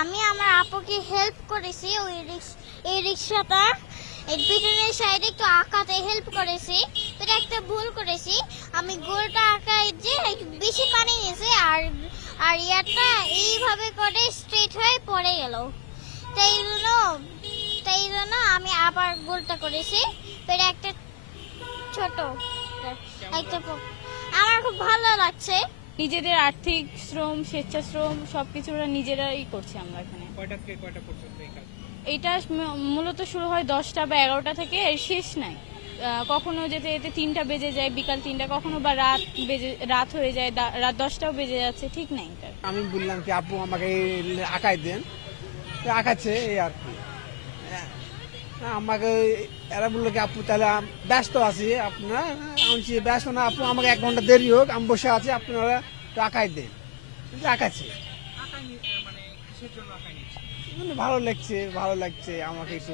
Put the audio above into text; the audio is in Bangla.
আমি আমার আপুকে হেল্প করেছি, ওই এই রিক্সাটা, এই পিছনের সাইডে একটু আঁকাতে হেল্প করেছি। এটা একটা ভুল করেছি। আমি গোলটা আঁকায় যে বেশি পানি নিয়েছে, আর আর ইয়ারটা এইভাবে করে স্ট্রেট হয়ে পড়ে গেল। তাই জন্য তাই জন্য আমি আবার গোলটা করেছি। এটা একটা ছোট, একটা আমার খুব ভালো লাগছে। নিজেদের আর্থিক শ্রম স্বেচ্ছাশ্রম সবকিছু ওরা নিজেরাই করছে আমরা এখানে। কয়টা থেকে কয়টা পর্যন্ত এই কাজ? এটা মূলত শুরু হয় দশটা বা এগারোটা থেকে এর শেষ নাই। কখনো যেতে যেতে তিনটা বেজে যায় বিকাল তিনটা কখনো বা রাত বেজে রাত হয়ে যায় রাত দশটাও বেজে যাচ্ছে ঠিক নাই আমি বললাম কি আপু আমাকে আঁকাই দেন। আঁকাচ্ছে এই আর কি। আমাকে এরা বলল কি আপু তাহলে ব্যস্ত আছি আপনারা। আমি ব্যস্ত না আপু আমাকে এক ঘণ্টা দেরি হোক আমি বসে আছি আপনারা আঁকাই দেন। আঁকাচ্ছে মানে ভালো লাগছে ভালো লাগছে আমাকে একটু